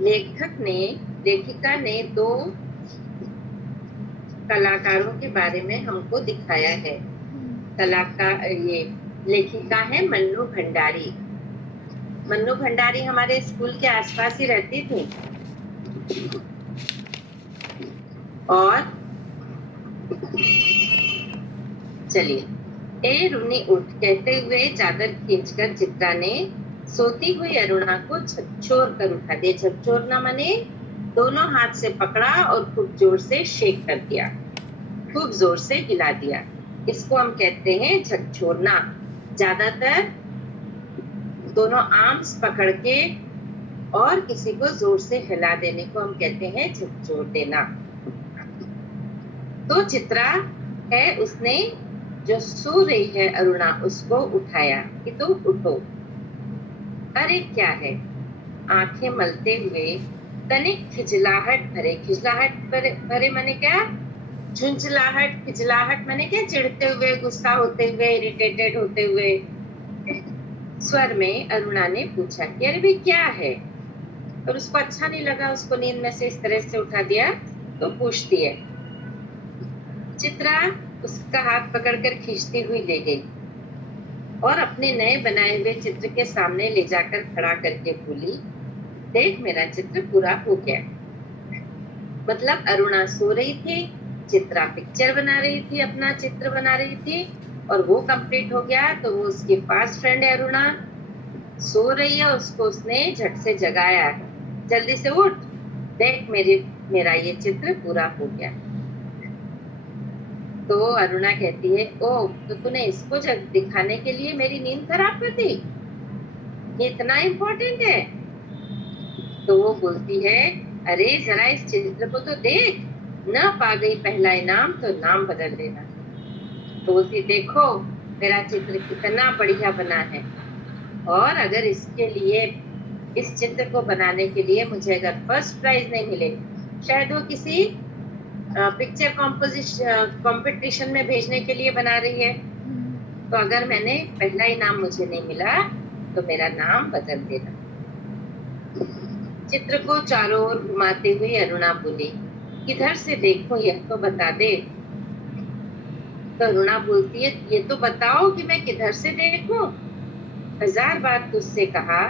लेखिका ने दो कलाकारों के बारे में हमको दिखाया है। ये लेखिका है मन्नू भंडारी। मन्नू भंडारी हमारे स्कूल के आसपास ही रहती थी। और चलिए, ए रुनी उठ कहते हुए चादर खींचकर चित्रा ने सोती हुई अरुणा को झकझोर कर उठा दिया। झकझोरना माने दोनों हाथ से पकड़ा और खूब जोर से शेक कर दिया, खूब जोर से हिला दिया। इसको हम कहते हैं झकझोरना। ज्यादातर दोनों आर्म्स पकड़ के और किसी को जोर से हिला देने को हम कहते हैं झकझोर देना। तो चित्रा है, उसने जो सो रही है अरुणा उसको उठाया कि तुम उठो। अरे क्या है? आंखें मलते हुए तनिक खिजलाहट भरे माने क्या? झुंझलाहट, खिजलाहट माने क्या? चिढ़ते हुए, गुस्सा होते हुए, इरिटेटेड होते हुए स्वर में अरुणा ने पूछा कि अरे भाई क्या है? और उसको अच्छा नहीं लगा, उसको नींद में से इस तरह से उठा दिया, तो पूछती है। चित्रा उसका हाथ पकड़कर खींचती हुई ले गई और अपने नए बनाए हुए चित्र के सामने ले जाकर खड़ा करके बोली, देख मेरा चित्र पूरा हो गया। मतलब अरुणा सो रही थी, चित्रा पिक्चर बना रही थी, अपना चित्र बना रही थी, और वो कंप्लीट हो गया। तो वो उसकी फास्ट फ्रेंड है अरुणा, सो रही है, उसको उसने झट से जगाया, जल्दी से उठ, देख मेरा ये चित्र पूरा हो गया। तो अरुणा कहती है, ओ तो तूने इसको दिखाने के लिए मेरी नींद खराब कर दी? ये इतना इम्पोर्टेंट है? तो वो बोलती है, अरे जरा इस चित्र को तो देख, न पा गई पहला इनाम तो नाम बदल देना। तो बोलती, देखो मेरा चित्र कितना बढ़िया बना है, और अगर इसके लिए, इस चित्र को बनाने के लिए मुझे अगर फर्स्ट प्राइज नहीं मिले, शायद वो किसी पिक्चर कंपटीशन में भेजने के लिए बना रही है, तो अगर मैंने पहला इनाम मुझे नहीं मिला तो मेरा नाम बदल देना। चित्र को चारों ओर घुमाते हुए अरुणा बोली, किधर से देखूं यह तो बता दे। तो अरुणा बोलती है, ये तो बताओ कि मैं किधर से देखूं? 1000 बार तुझसे कहा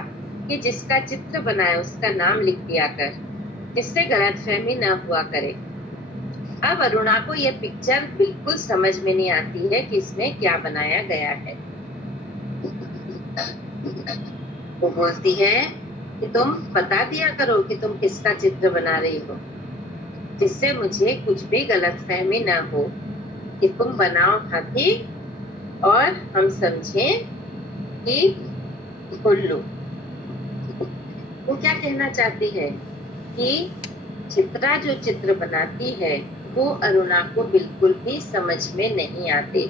कि जिसका चित्र बनाए उसका नाम लिख दिया कर, जिससे गलतफहमी न हुआ करे। अब अरुणा को यह पिक्चर बिल्कुल समझ में नहीं आती है कि इसमें क्या बनाया गया है। वो बोलती है कि तुम बता दिया करो कि तुम किसका चित्र बना रही हो, जिससे मुझे कुछ भी गलतफहमी ना हो, कि तुम बनाओ हाथी और हम समझें कि उल्लू। वो क्या कहना चाहती है कि चित्रा जो चित्र बनाती है वो अरुणा को बिल्कुल भी समझ में नहीं आती।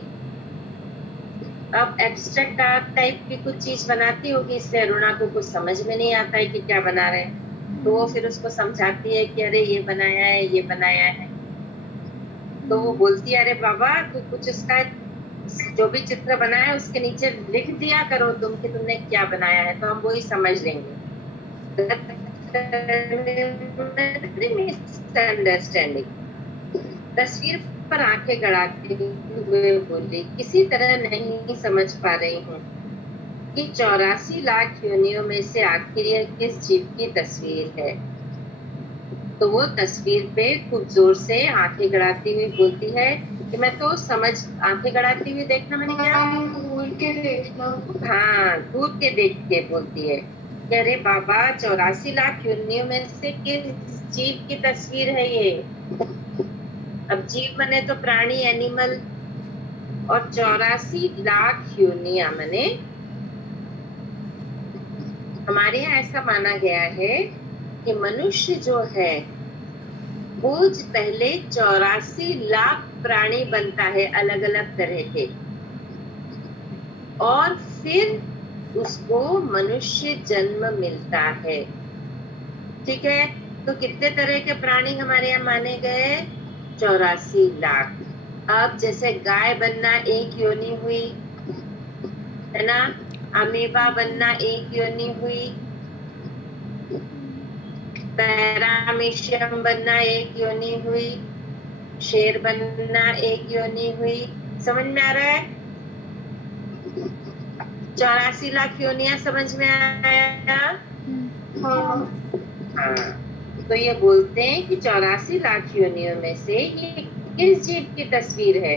अब एब्स्ट्रैक्ट आर्ट टाइप की कुछ चीज बनाती होगी, इसलिए अरुणा को कुछ समझ में नहीं आता है कि क्या बना रहे हैं। तो वो फिर उसको समझाती है कि अरे ये बनाया है, ये बनाया है। तो वो बोलती है, अरे बाबा तू कुछ इसका जो भी चित्र बनाया है उसके नीचे लिख दिया करो तुम कि तुमने क्या बनाया है, तो हम वही समझ लेंगे। मिसअंडरस्टैंडिंग। तस्वीर पर आंखें गड़ाते हुए बोली, किसी तरह नहीं समझ पा रही हूँ कि 84 लाख योनियों में से आखिर यह किस जीव की तस्वीर है। तो वो तस्वीर पे खूब जोर से आंखें गड़ाती हुई बोलती है कि मैं तो समझ, आंखें गड़ाती हुई देखना मैंने क्या? दूर के देखना। हाँ, दूर के देख के बोलती है कि अरे बाबा 84 लाख योनियों में से किस जीव की तस्वीर है ये? अब जीव मने तो प्राणी, एनिमल, और 84 लाख योनिया मने, हमारे यहाँ ऐसा माना गया है कि मनुष्य जो है वो पहले 84 लाख प्राणी बनता है अलग अलग तरह के, और फिर उसको मनुष्य जन्म मिलता है। ठीक है, तो कितने तरह के प्राणी हमारे यहाँ माने गए? 84 लाख। अब जैसे गाय बनना एक योनि हुई, है ना, अमीबा बनना एक योनि हुई, पैरामीशियम बनना एक योनि हुई, शेर बनना एक योनि हुई। समझ में आ रहा है? 84 लाख योनियां समझ में आया? हाँ। हाँ, तो ये बोलते हैं कि 84 लाख योनियों में से ये किस जीव की तस्वीर है?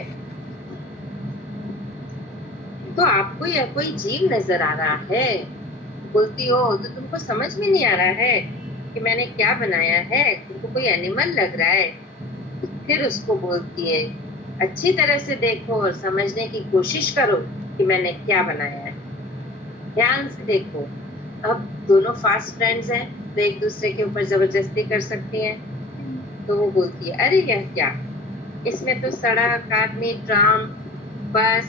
तो आपको यह कोई जीव नजर आ रहा है? बोलती हो तो तुमको समझ में नहीं आ रहा है कि मैंने क्या बनाया है? तुमको कोई एनिमल लग रहा है? फिर उसको बोलती है अच्छी तरह से देखो और समझने की कोशिश करो कि मैंने क्या बनाया है। ध्यान से देखो। अब दोनों फास्ट फ्रेंड्स हैं तो एक दूसरे के ऊपर जबरदस्ती कर सकती हैं। तो वो बोलती है अरे यह क्या, इसमें तो सड़क, आदमी, ट्राम, बस,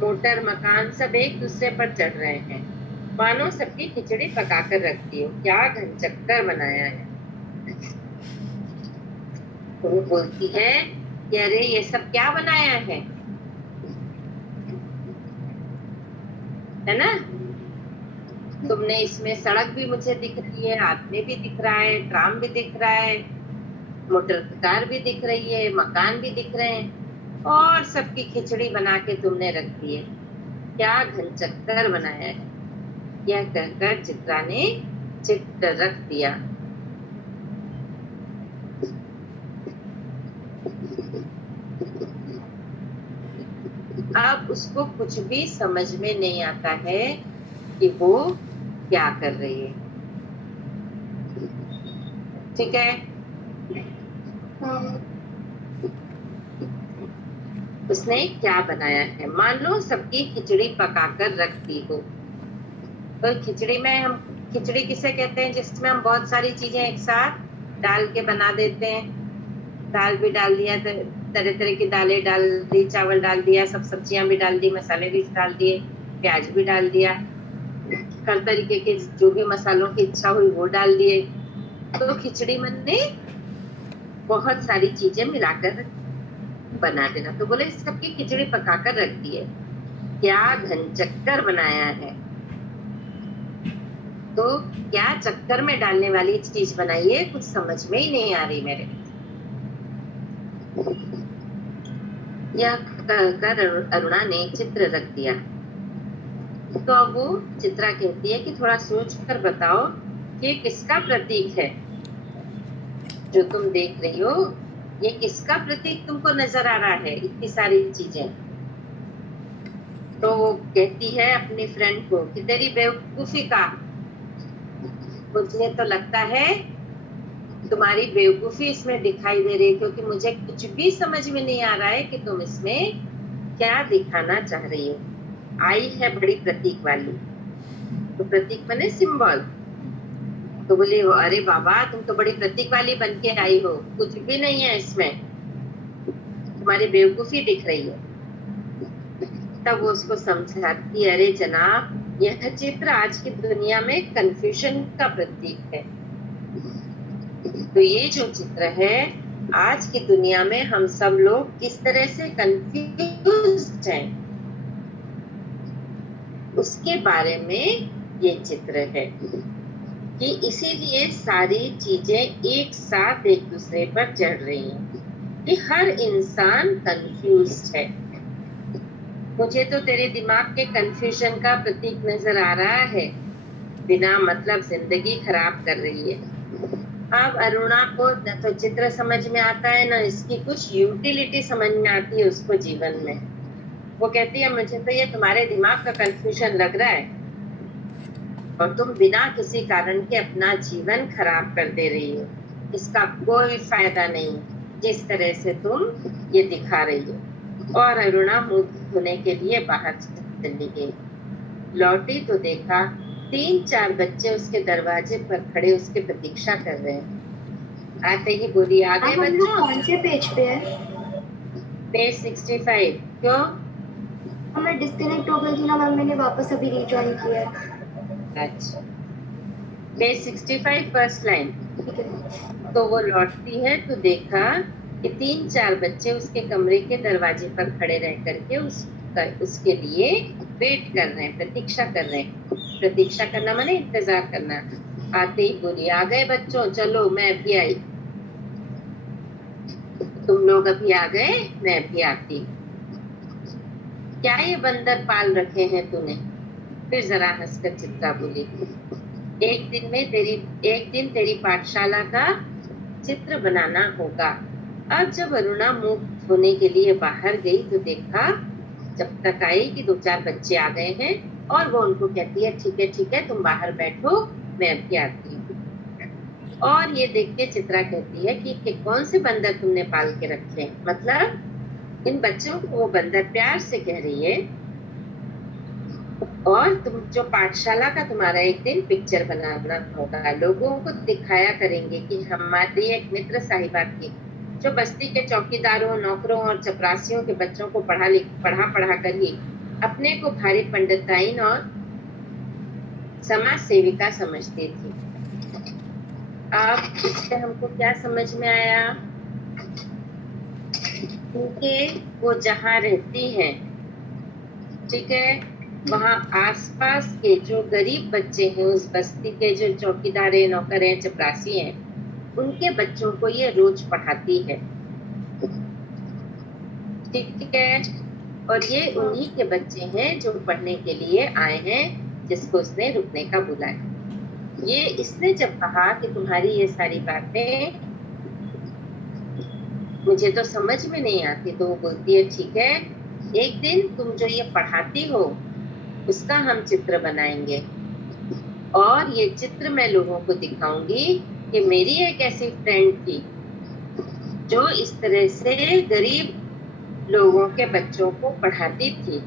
मोटर, मकान सब एक दूसरे पर चढ़ रहे हैं, मानो सबकी खिचड़ी पकाकर रखती हो, क्या घनचक्कर बनाया है। तो वो बोलती है कि अरे ये सब क्या बनाया है ना? तुमने इसमें सड़क भी मुझे दिख रही है, आदमी भी दिख रहा है, ट्राम भी दिख रहा है, मोटर कार भी दिख रही है, मकान भी दिख रहे हैं, और सबकी खिचड़ी बना के तुमने रख दी है, क्या घनचक्कर बनाया है। यह कहकर चित्रा ने चित्र रख दिया। अब उसको कुछ भी समझ में नहीं आता है कि वो क्या कर रही है। ठीक है? हाँ। उसने क्या बनाया है? मान लो सबकी खिचड़ी पकाकर रख दी हो। तो खिचड़ी में हम खिचड़ी किसे कहते हैं? जिसमें हम बहुत सारी चीजें एक साथ डाल के बना देते हैं। दाल भी डाल दिया, तरह तरह की दालें डाल दी, चावल डाल दिया, सब सब्जियां भी डाल दी, मसाले भी डाल दिए, प्याज भी डाल दिया, हर तरीके के जो भी मसालों की इच्छा हुई वो डाल दिए। तो खिचड़ी मन ने बहुत सारी चीजें मिलाकर बना देना। तो बोले सबकी खिचड़ी पकाकर रख दी है, क्या घनचक्कर बनाया है। तो क्या चक्कर में डालने वाली चीज बनाई है, कुछ समझ में ही नहीं आ रही मेरे। यह कहकर अरुणा ने चित्र रख दिया। तो अब वो चित्रा कहती है कि थोड़ा सोच कर बताओ कि किसका प्रतीक है जो तुम देख रही हो, ये किसका प्रतीक तुमको नजर आ रहा है, इतनी सारी चीजें। तो वो कहती है अपनी फ्रेंड को कि तेरी बेवकूफी का, मुझे तो लगता है तुम्हारी बेवकूफी इसमें दिखाई दे रही है, क्योंकि मुझे कुछ भी समझ में नहीं आ रहा है कि तुम इसमें क्या दिखाना चाह रही हो। आई है बड़ी प्रतीक वाली, तो प्रतीक बने सिंबल। तो बोली अरे बाबा तुम तो बड़ी प्रतीक वाली बन के आई हो, कुछ भी नहीं है इसमें, तुम्हारी बेवकूफी दिख रही है। तब वो उसको समझाती, अरे जनाब यह चित्र आज की दुनिया में कंफ्यूजन का प्रतीक है। तो ये जो चित्र है, आज की दुनिया में हम सब लोग किस तरह से कंफ्यूज हैं, उसके बारे में ये चित्र है। कि इसीलिए सारी चीजें एक साथ एक दूसरे पर चढ़ रही हैं, कि हर इंसान कंफ्यूज्ड है। मुझे तो तेरे दिमाग के कंफ्यूजन का प्रतीक नजर आ रहा है, बिना मतलब जिंदगी खराब कर रही है। अब अरुणा को न तो चित्र समझ में आता है, न इसकी कुछ यूटिलिटी समझ में आती है उसको जीवन में। वो कहती है मुझे तो ये तुम्हारे दिमाग का कंफ्यूजन लग रहा है, और तुम बिना किसी कारण के अपना जीवन खराब कर दे रही हो, इसका कोई फायदा नहीं जिस तरह से तुम ये दिखा रही हो। और अरुणा मुंह धोने के लिए बाहर चली गई। लौटी तो देखा 3-4 बच्चे उसके दरवाजे पर खड़े उसकी प्रतीक्षा कर रहे हैं। आते ही बोली, आ गए बच्चों? कौन से पेज पे है? पेज 65। क्यों? मैं डिस्कनेक्ट हो गई थी ना मैम, मैंने वापस अभी रिजॉइन किया है। अच्छा, पेज 65 फर्स्ट लाइन। ठीक है। तो वो लौटती है तो देखा कि 3-4 बच्चे उसके कमरे के दरवाजे पर खड़े रह करके उसके लिए वेट कर रहे हैं, प्रतीक्षा कर रहे हैं। प्रतीक्षा करना माने इंतजार करना। आते ही बोली, आ गए बच्चों, चलो मैं अभी आई। तुम लोग अभी आ गए, मैं अभी आती। क्या ये बंदर पाल रखे हैं तूने? फिर जरा हंसकर चित्रा बोली, एक दिन तेरी पाठशाला का चित्र बनाना होगा। अब जब अरुणा मुंह धोने के लिए बाहर गई तो देखा, जब तक आई कि 2-4 बच्चे आ गए हैं और वो उनको कहती है, ठीक है तुम बाहर बैठो, मैं अभी आती हूँ। और ये देख के चित्रा कहती है कि कौन से बंदर तुमने पाल के रखे हैं? मतलब इन बच्चों को वो बंदर प्यार से कह रही है। और तुम जो पाठशाला का तुम्हारा एक दिन पिक्चर बनाना होगा, लोगों को दिखाया करेंगे कि हमारी एक मित्र साहिबा थी जो बस्ती के चौकीदारों, नौकरों और चपरासियों के बच्चों को पढ़ा कर ही अपने को भारी पंडिताइन और समाज सेविका समझती थी। अब इससे हमको क्या समझ में आया? क्योंकि वो जहाँ रहती है, ठीक है, वहाँ आसपास के जो गरीब बच्चे हैं, उस बस्ती के जो चौकीदार है, नौकर हैं, चपरासी हैं, उनके बच्चों को ये रोज पढ़ाती है, ठीक है। और ये उन्हीं के बच्चे हैं जो पढ़ने के लिए आए हैं, जिसको उसने रुकने का बुलाया। ये इसने जब कहा कि तुम्हारी ये सारी बातें मुझे तो समझ में नहीं आती, तो वो बोलती है, ठीक है, एक दिन तुम जो ये पढ़ाती हो उसका हम चित्र बनाएंगे और ये चित्र मैं लोगों को दिखाऊंगी कि मेरी एक ऐसी फ्रेंड थी जो इस तरह से गरीब लोगों के बच्चों को पढ़ाती थी।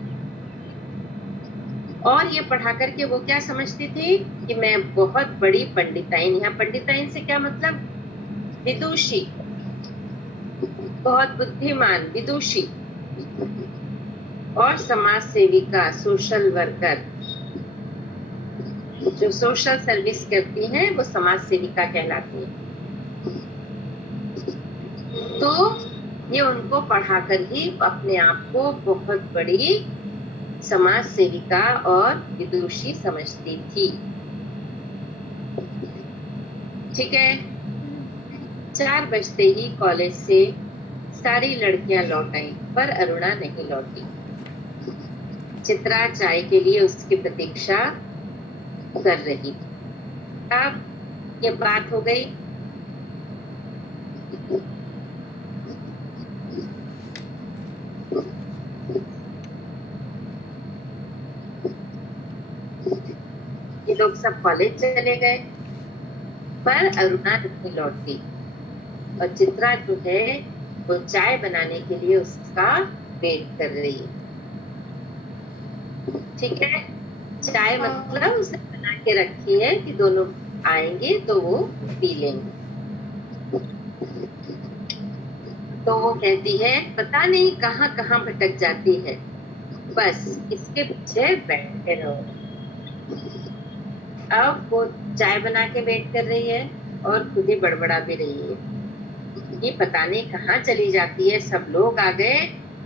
और ये पढ़ा करके वो क्या समझती थी कि मैं बहुत बड़ी पंडिताइन, यहाँ पंडिताइन से क्या मतलब? विदुषी, बहुत बुद्धिमान, विदुषी और समाज सेविका, सोशल वर्कर। जो सोशल सर्विस करती हैं वो समाज सेविका कहलाती है। तो ये उनको पढ़ाकर ही अपने आप को बहुत बड़ी समाज सेविका और विदुषी समझती थी, ठीक है। 4 बजते ही कॉलेज से सारी लड़कियां लौट आई, पर अरुणा नहीं लौटी। चित्रा चाय के लिए उसकी प्रतीक्षा कर रही। अब ये बात हो गई। ये लोग सब कॉलेज चले गए, पर अरुणा नहीं लौटी और चित्रा जो है वो चाय बनाने के लिए उसका वेट कर रही है, ठीक है। चाय मतलब उसने बना के रखी है कि दोनों आएंगे तो वो पी लेंगे। तो वो कहती है, पता नहीं कहाँ कहाँ भटक जाती है, बस इसके पीछे बैठे रहो। अब वो चाय बना के वेट कर रही है और खुद ही बड़बड़ा भी रही है, ये पता नहीं कहाँ चली जाती है, सब लोग आ गए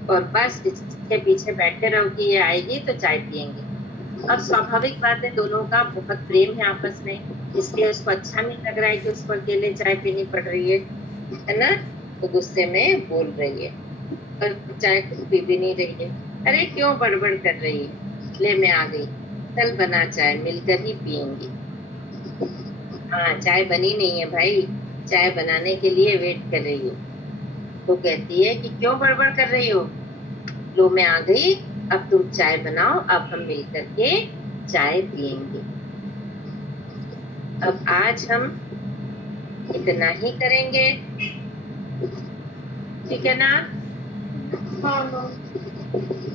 और बस इसके पीछे बैठे रहो कि ये आएगी तो चाय पियेंगे। अब स्वाभाविक बात है, दोनों का बहुत प्रेम है आपस में, इसलिए उसको अच्छा नहीं लग रहा है कि उसको अकेले चाय पीनी पड़ रही है ना। तो गुस्से में बोल रही है और चाय पी भी नहीं रही है। अरे क्यों बड़बड़ कर रही है, ले मैं आ गई, चल बना चाय, मिलकर ही पियेंगे। हाँ, चाय बनी नहीं है भाई, चाय बनाने के लिए वेट कर रही है। तो कहती है कि क्यों बड़बड़ कर रही हो, लो मैं आ गई, अब तुम चाय बनाओ, अब हम मिलकर के चाय पियेंगे। अब आज हम इतना ही करेंगे, ठीक है ना। हाँ।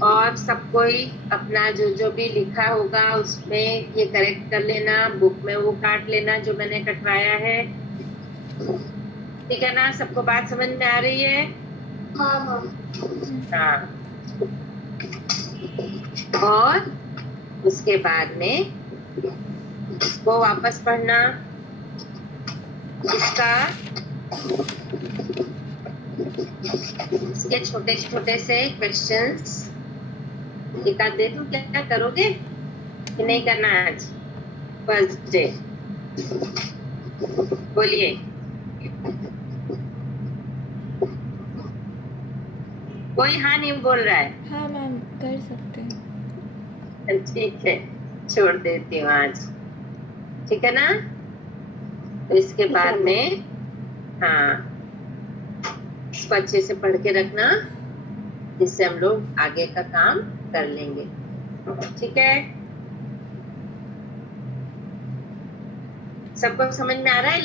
और सब कोई अपना जो जो भी लिखा होगा उसमें ये करेक्ट कर लेना, बुक में वो काट लेना जो मैंने कटवाया है, ठीक है ना। सबको बात समझ में आ रही है? हाँ। हाँ। और उसके बाद में इसको वापस पढ़ना, इसका इसके छोटे छोटे से क्वेश्चंस निकाल दे दूं, क्या करोगे कि नहीं करना आज फर्स्ट डे? बोलिए। कोई हाँ नहीं बोल रहा है। हाँ मैम, कर सकते हैं। ठीक है, छोड़ देती हूँ आज, ठीक है ना। तो इसके ठीक है बाद मैम। में हाँ, इसको अच्छे से पढ़ के रखना, जिससे हम लोग आगे का काम कर लेंगे, ठीक है। सबको समझ में आ रहा है?